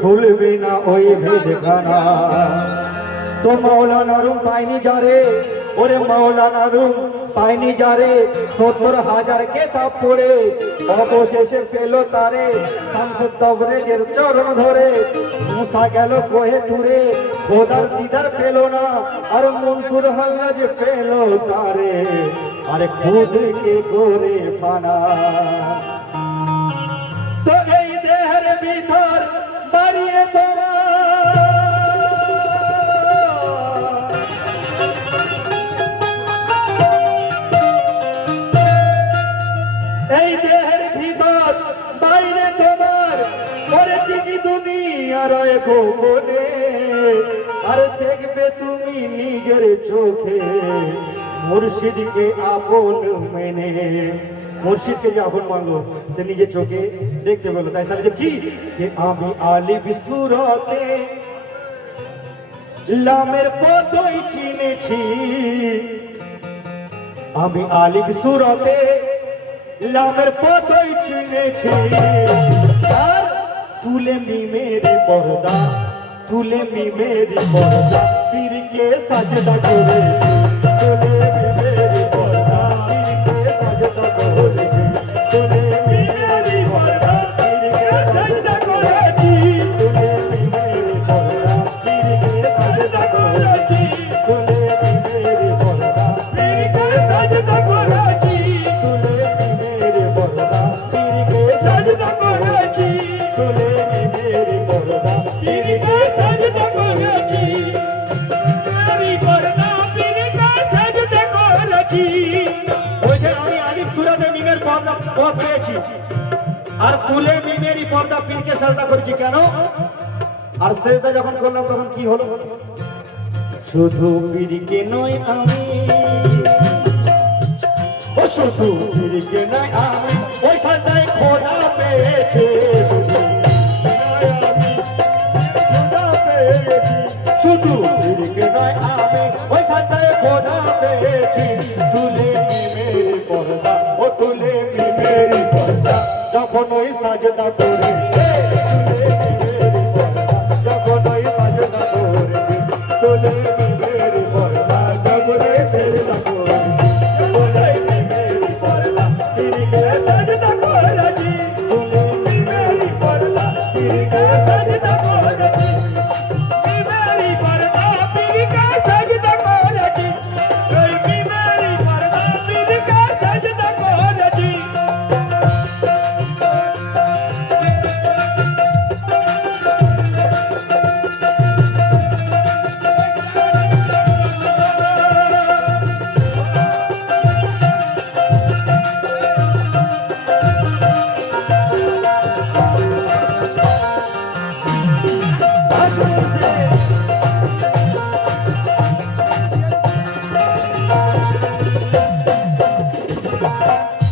খুলবে না ওই ভেদখানা। তো মৌলানা রুম পাইনি যারে, ওরে মৌলানা রুম পাইনি যারে, ৭০,০০০ কেতাব পড়ে অবশেষে পেল তারে। শামসুদ তাবরেজের চরণ ধরে মুসা গেল কোহে তুরে, খোদার দিদার পেল না আর মনসুর হাল্লাজ পেল তারে। আরে খুদকে করে পানা। তো এই দেহের ভিতর বাড়িয়ে এই দেহের ভিতর বাইরে তোমার পরে তিনি দুনিয়ার গোপনে। আর দেখবে তুমি নিজের চোখে মুর্শিদকে আপন মেনে। মুর্শিদকে যে আপন মানলো সে নিজের চোখে দেখতে পেলো। তাই সাথে কি আমি আলিফ সূরাতে লামের পদই চিনেছি, আমি আলিফ সূরাতে লামের পদই চিনেছি। আর তুলে মিমেরি পর্দা, তুলে মিমেরি পর্দা পীরকে সাজদা করেছি। তুলে মিমেরি পর্দা পীরকে সাজদা করেছি। তুলে মিমেরি পর্দা পীরকে সাজদা করেছি। তুলে মিমেরি পর্দা পীরকে সাজদা করেছি। তুলে মিমেরি পর্দা পীরকে সাজদা করেছি। তুলে মিমেরি পর্দা পীরকে সাজদা করেছি। তুলে মিমেরি পর্দা পীরকে সাজদা করেছি। মেরি পর্দা পীরকে সাজদা করেছি। বলছেন আমি আলিফ সূরাতে মিমের পর্দা পদ পেয়েছি আর তুলে মিমেরি পর্দা পীরকে সাজদা করেছি। কেন? আর সেজদা যখন করলাম তখন কি হলো? শুধু পীরকে নয় আমি, ও শুধু পীরকে নয় আমি, ওই সাজদায় খোদা পেয়েছে। শুধু পীরকে নয় আমি, ওই সাজদায় খোদা পেয়েছি। তুলে মিমেরি পর্দা, ও তুলে মিমেরি পর্দা যখন ওই সাজদা করেছে। যখন ওই সাজদা করেছে, তুলে মিমেরি পর্দা যখন ওই সাজদা করেছে। তুলে মিমেরি পর্দা পীরকে সাজদা করেছি। তুলে মিমেরি পর্দা পীরকে সাজদা করেছি। মিমেরি পর্দা পীরকে সাজদা করেছি। ওই মিমেরি পর্দা পীরকে সাজদা করেছি।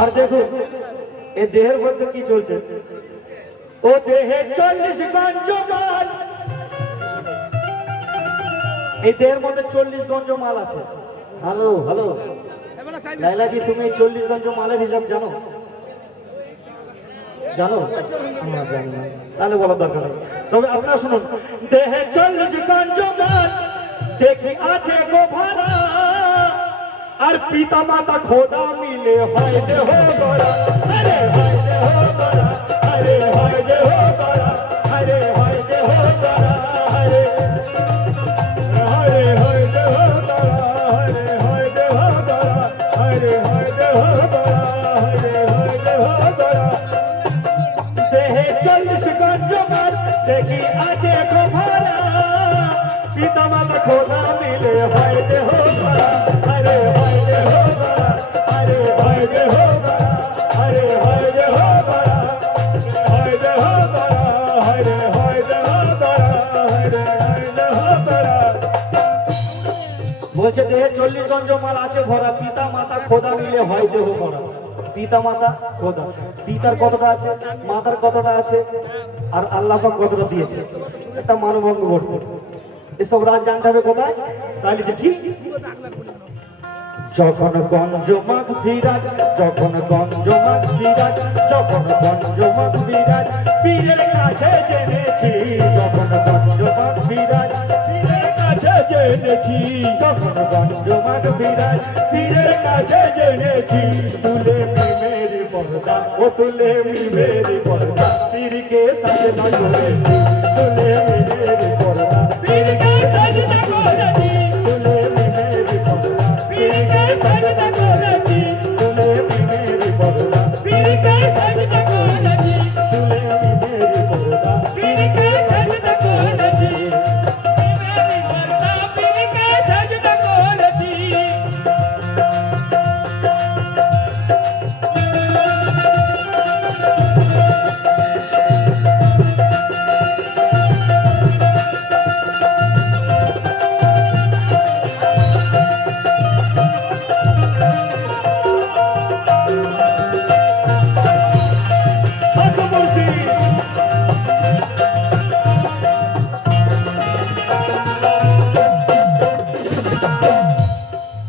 আর দেখো এ দেহের মধ্যে কি চলছে। ও দেহে 40 গঞ্জ মাল, এই দেহের মধ্যে 40 গঞ্জ মাল আছে। হ্যালো হ্যালো লাইলাজি, তুমি 40 গঞ্জ মালের হিসাব জানো? জানো? আমরা জানি না, তাহলে বলার দরকার নেই। তবে আপনারা শুনুন, দেহে 40 গঞ্জ মাল দেখে আছে গো ভরা, আর পিতা মাতা খোদা মিলে হয় দেহ গড়া। আরে হয় দেহ গড়া, আরে হয় দেহ গড়া, আরে হয় দেহ গড়া, আরে আরে হয় দেহ গড়া, আরে হয় দেহ গড়া, আরে হয় দেহ গড়া, আরে হয় দেহ গড়া। দেহে 40 গঞ্জ মাল দেখি আছে গো ভরা, পিতা মাতা খোদা মিলে হয় দেহ গড়া। আরে হয় দেহ গড়া, আরে হয় দেহ গড়া, আরে হয় দেহ গড়া, হয় দেহ গড়া, আরে হয় দেহ গড়া, আরে হয় দেহ গড়া। বলছে দেহে 40 গঞ্জ মাল আছে ভরা, পিতা মাতা খোদা মিলে হয় দেহ গড়া। পিতা মাতা খোদা, পিতার কতটা আছে, মাতার কতটা আছে, আর আল্লাহ পাক কতটা দিয়েছে, এটা মানবঙ্গ করতে। এসব রাজ জানতে হবে কোথায়? তাহলে যে কি যখন গঞ্জ মাঘ বিরাজ, যখন গঞ্জ মাঘ বিরাজ, যখন গঞ্জ মাঘ বিরাজ, পীরের কাছে জেনেছি যখন গঞ্জমান বিরাজ পীরের কাছে জেনেছি যখন গঞ্জমান বিরাজ পীরের কাছে জেনেছি তুলে মিমের পর্দা ও তুলে মিমের পর্দা পীরকে সাজনা করেছি তুলে মিমের পর্দা পীরকে সাজনা করেছি তুলে মিমের পর্দা পীরকে সাজনা করেছি তুলে মিমের পর্দা পীরকে সাজনা করেছি তুলে মিমের পর্দা পীরকে সাজনা করেছি মিমের পর্দা পীরকে সাজনা করেছি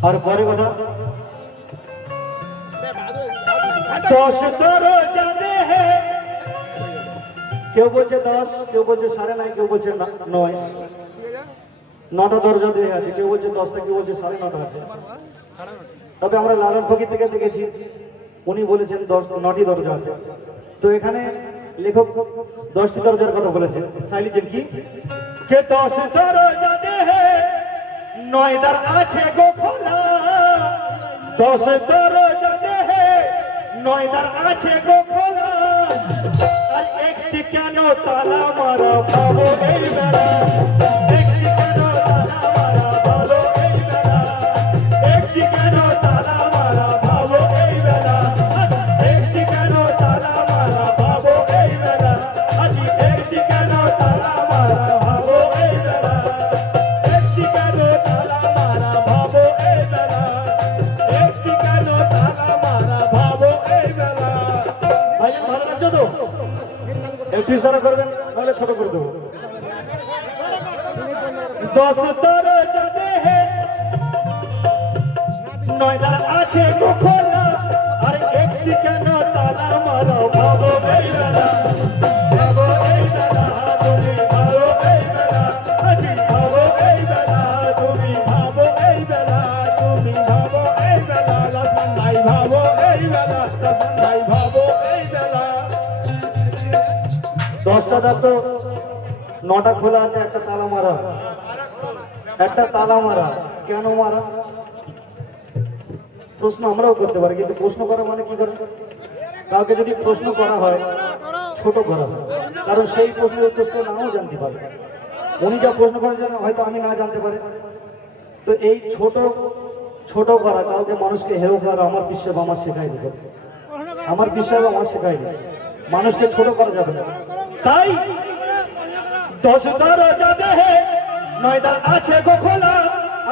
और परे कथा 10 दरजा दे है কেউ বলছে 10 কেউ বলছে 9.5 কেউ বলছে 9 9টা দরজা দেয়া আছে কেউ বলছে 10 টা কেউ বলছে 9.5 আছে তবে আমরা লালন ফকির থেকে দেখেছি উনি বলেছেন 9টি দরজা আছে তো এখানে লেখক 10টি দরজার কথা বলেছেন সাইলিজেন কি কে 10 দরজা দে है 9 দ্বার আছে গো খোলা 10 দরজা দে है 9 দ্বার আছে গো খোলা আর একটি কেন তালা মারা পাবো এই বেলা একটি কেন তালা মারা পাবো এই বেলা একটি কেন তালা মারা পাবো এই বেলা একটি কেন তালা মারা পাবো এই বেলা আজি একটি কেন তালা মারা পাবো এই বেলা একটি কেন তালা মারা পাবো এই বেলা একটি কেন তালা মারা পাবো এই বেলা ভাই ভালো লাগছে তো একটু ইশারা করবেন নাহলে ছোট করে দেবো 10 দরজা দে है 9 দ্বার আছে গো খোলা আর একটি কেন তালা মারা ভাবো এই বেলা ভাবো এই বেলা তুমি ভাবো এই বেলা আজি ভাবো এই বেলা তুমি ভাবো এই বেলা তুমি ভাবো এই বেলা লক্ষ্মণ ভাই ভাবো এই বেলা লক্ষ্মণ ভাই ভাবো এই বেলা 10টা দ্বার তো 9টা খোলা আছে একটা তালা মারা একটা তালা মারা কেন মারা প্রশ্ন আমরাও করতে পারি কিন্তু প্রশ্ন করা মানে কি করে কাউকে যদি প্রশ্ন করা হয় ছোট করা হয় কারণ সেই প্রশ্নের উত্তর সে নাও জানতে পারে উনি যা প্রশ্ন করেছেন হয়তো আমি না জানতে পারি তো এই ছোট ছোট করা কাউকে মানুষকে হেয় করা আমার বিশ্বাস আমার শেখায়নি আমার বিশ্বাস আমার শেখায়নি মানুষকে ছোট করা যাবে না তাই 10 দরজা দে है 9 দ্বার আছে গো খোলা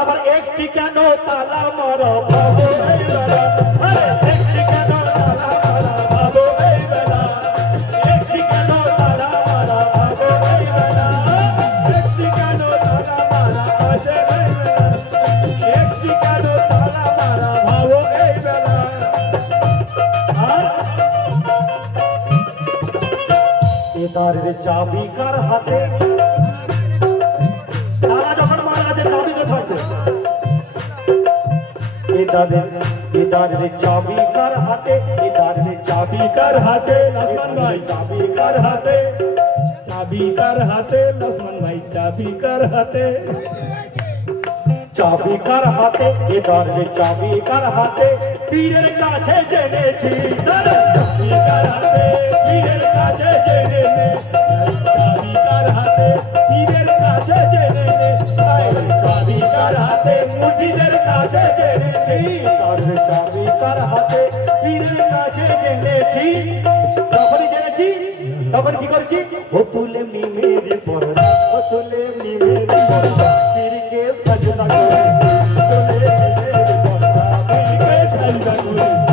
আবার একটি কেন তালা মারা ভাবো এই বেলা আরে একটি কেন তালা মারা ভাবো এই বেলা একটি কেন তালা মারা ভাবো এই বেলা একটি কেন তালা মারা আছে এই বেলা একটি কেন তালা মারা ভাবো এই বেলা এদারের চাবি কার হাতে তালা যখন মারা আছে চাবি তো থাকবে এদারের চাবি কার হাতে এদারের চাবি কার হাতে লক্ষ্মণ ভাই চাবি কার হাতে চাবি কার হাতে লক্ষ্মণ ভাই চাবি কার হাতে চাবি কার হাতে এদারের চাবি কার হাতে পীরের কাছে জেনেছি চাবি কার হাতে পীরের কাছে জেনেছি চাবি কার হাতে পীরের কাছে জেনেছি চাবি কার হাতে মুর্শিদের কাছে জেনেছি তার চাবি কার হাতে পীরের কাছে জেনেছি যখনই জেনেছি তখন কি করছি ও তুলে মিমের পর্দা ও তুলে মিমের পর্দা পীরকে সাজনা করেছি তুলে মিমের পর্দা পীরকে সাজনা করেছি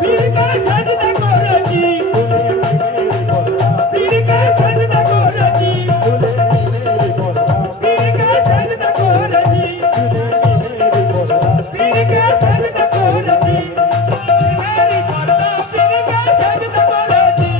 পীরকে সাজনা করেছি তুলে মিমের পর্দা পীরকে সাজনা করেছি তুলে মিমের পর্দা পীরকে সাজনা করেছি তুলে মিমের পর্দা পীরকে সাজনা করেছি মিমের পর্দা পীরকে সাজনা করেছি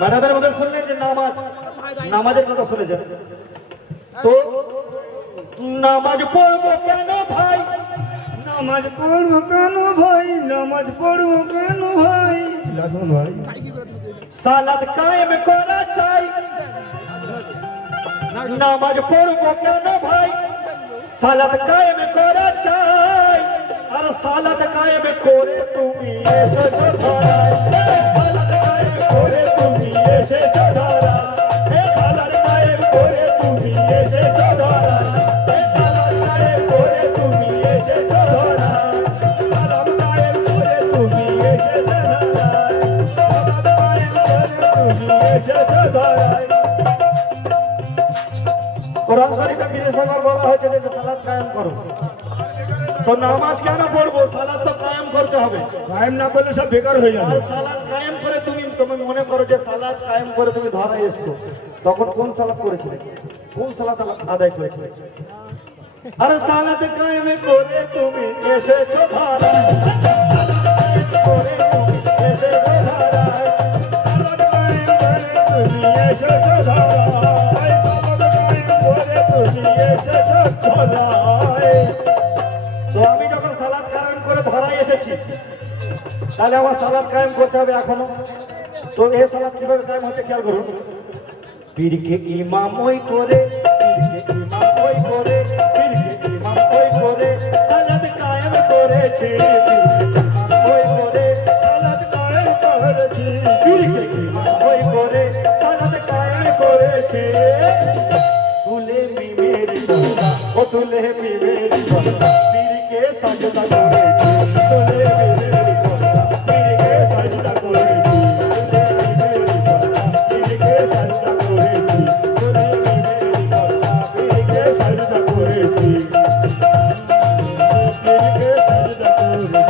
ম্যাডামের মুখে শুনলেন যে নামাজের কথা শুনেছেন তো নামাজ পড়বো কেন ভাই নামাজ পড়বো কেন ভাই নামাজ পড়বো কেন ভাই লাগুন ভাই সালাত কায়েম করা চাই নামাজ পড়বো কেন ভাই সালাত কায়েম করা চাই আর সালাত কায়েম করে তুমি এসেছো ধরায় সালাত কায়েম করে তুমি এসেছো ধরায় সালাত কায়েম করে তুমি এসেছো ধরায় সালাত কায়েম করে তুমি এসেছো ধরায় সালাত কায়েম করে তুমি এসেছো ধরায় সালাত কায়েম করে তুমি এসেছো ধরায় কোরআন শরীফে বিশেষবার বলা হয়েছে যে সালাত কায়েম করো তো নামাজ কেন পড়বো সালাত তো কায়েম করতে হবে কায়েম না করলে সব বেকার হয়ে যাবে আর সালাত কায়েম করে তুমি মনে করো যে সালাত কায়েম করে তুমি ধরায় এসছো তখন কোন সালাত করেছিলে কোন সালাত আদায় করেছিলে আর সালাত কায়েম করে তুমি এসেছো ধরায় করে তুমি এসেছো ধরায় সালাত কায়েম করে তুমি এসেছো ধরায় তো আমি যখন সালাত কায়েম করে ধরাই এসেছি তাহলে আমার সালাত কায়েম করতে হবে এখনো তো এই সালাত কিভাবে কায়েম হচ্ছে খেয়াল করুন পীরকে ইমাম ওই করে পীরকে ইমাম ওই করে পীরকে ইমাম ওই করে সালাত কায়েম করেছি ওই করে সালাত কায়েম করেছি পীরকে ইমাম ওই করে সালাত কায়েম করেছি তুলে মিমেরি বলা ও তুলে মিমেরি বলা পীরকে সাজদা করেছি তুলে মিমেরি বলা পীরকে সাজদা করেছি পীরকে সাজদা করেছি তুলে মিমেরি বলা পীরকে সাজদা করেছি পীরকে সাজদা করেছি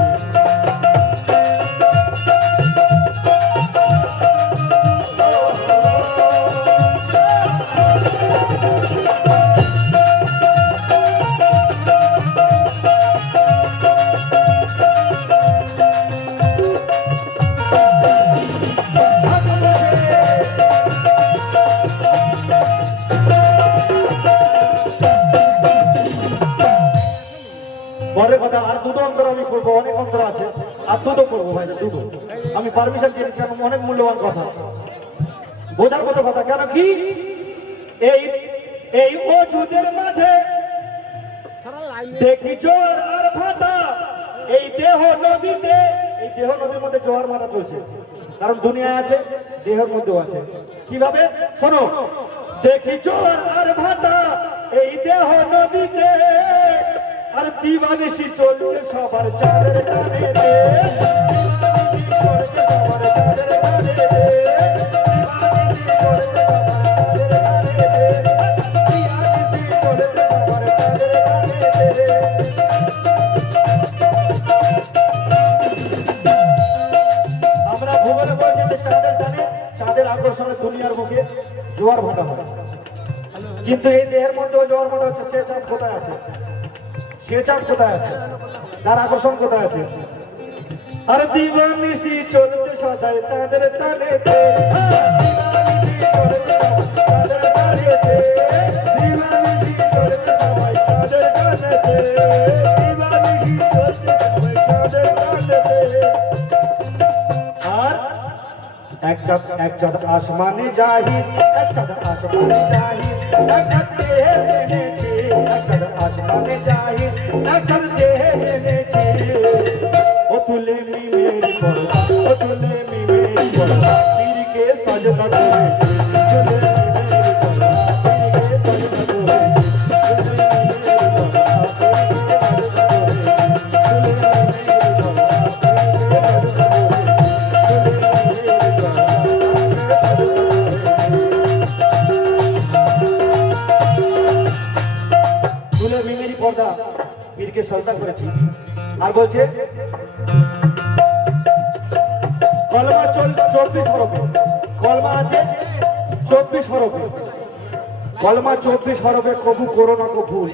পরের কথা আর দুটো অন্তর আমি করবো অনেক অন্তর আছে আর দুটো করবো ভাই দুটো আমি পারমিশন চেয়েছি কেন অনেক মূল্যবান কথা বোঝার মতো কথা কেন কি এই এই ওজুদের মাঝে দেখি জোয়ার আর ভাটা এই দেহ নদীতে এই দেহ নদীর মধ্যে জোয়ার ভাটা চলছে কারণ দুনিয়ায় আছে দেহের মধ্যেও আছে কিভাবে শোনো দেখি জোয়ার আর ভাটা এই দেহ নদীতে আর দিবানিশি চলছে সবার চাঁদের টানে রে দিবানিশি চলছে সবার চাঁদের টানে রে দিবানিশি চলছে সবার চাঁদের টানে রে দিবানিশি চলছে সবার চাঁদের টানে রে আমরা ভূগোলে বলছি যে চাঁদের টানে চাঁদের আকর্ষণে দুনিয়ার বুকে জোয়ার ভাটা হয় কিন্তু এই দেহের মধ্যেও জোয়ার ভাটা হচ্ছে সে চাঁদ কোথায় আছে সে চাঁদ কোথায় আছে তার আকর্ষণ কোথায় আছে আর দিবানিশি চলছে সদাই চাঁদের টানেতে দিবানিশি চলছে চাঁদের টানেতে দিবানিশি চলছে সবাই চাঁদের টানেতে দিবানিশি চলছে সবাই চাঁদের টানেতে আর এক চাঁদ আসমানে জাহির এক চাঁদ আসমানে জাহির এক চাঁদ দেহে জেনেছি এক চাঁদ আসমানে জাহির এক চাঁদ দেহে জেনেছি ও তুলে মিমেরি পর্দা ও তুলে মিমেরি পর্দা পীরকে সাজদা করেছি তুলে মিমেরি পর্দা পীরকে সাজদা করেছি তুলে মিমেরি পর্দা পীরকে সাজদা করেছি তুলে মিমেরি পর্দা পীরকে সাজদা তুলে মিমেরি পর্দা পীরকে সাজদা করেছি আর বলছে কলমা 24 হরফে কলমা আছে 24 হরফে কলমা 24 হরফে কবু করো না কো ভুল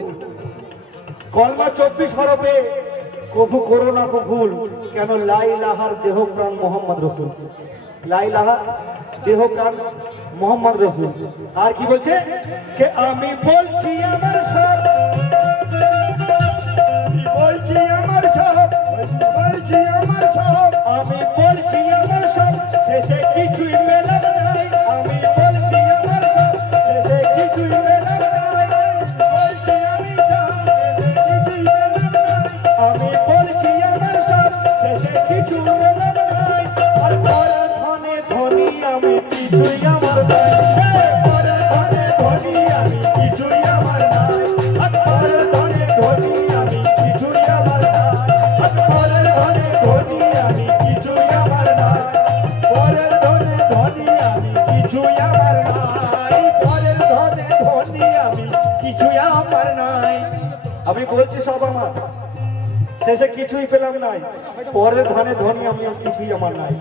কলমা 24 হরফে কবু করো না কো ভুল কেন লা ইলাহার দেহ প্রাণ মোহাম্মদ রাসূল লা ইলাহা দেহ প্রাণ মোহাম্মদ রসুল। আর কি বলছে কে আমি বলছি আমার সব, বলছি আমার সব, বলছি আমার সব, আমি বলছি আমার সব, শেষে কিছুই পেলাম নাই। আমি বলছি আমার সব, শেষে কিছুই পেলাম নাই। বলছি আমি সব, কিছুই পেলাম না। আমি বলছি আমার সব, শেষে কিছু পেলাম নাই। আর পরে ধনে ধনী আমি কিছুই আমার নাই। পরে ধনে ধনী আমি কিছুই আমার নাই। আর পরে ধনে ধনী আমি কিছুই আমার নাই। আর পরে ধনে ধনী আমি কিছুই আমার নাই। পরের ধনে ধনী আমি কিছুই আমার নাই, পরের ধনে ধনী আমি কিছুই আমার নাই। আমি বলছি সব আমার, শেষে কিছুই পেলাম নাই। পরের ধনে ধনী আমি কিছুই আমার নাই।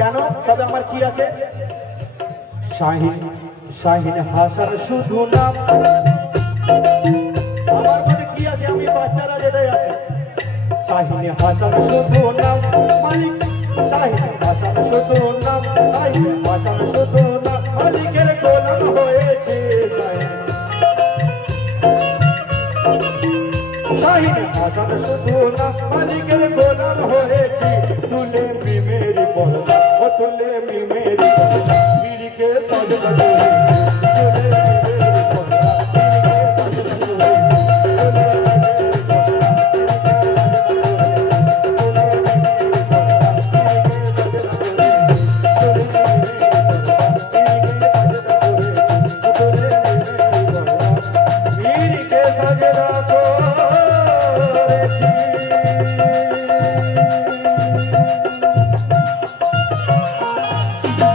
কেন? তবে আমার কি আছে? শাহিন, শাহিন হাসান শুধু নাম। আমার মধ্যে কি আছে? আমি বাচ্চারা যেটাই আছে। শাহিন হাসান শুধু নাম মালিক, শাহিন হাসান শুধু নাম, শাহিন হাসান শুধু নাম, মালিকের গোলাম হয়েছে শাহিন। শাহিন হাসান শুধু না, মালিকের গোলাম হয়েছি। তুলে মি মেরি পর্দা, ও তুলে মি মেরি পর্দা, পীর के साथ बजे, तुले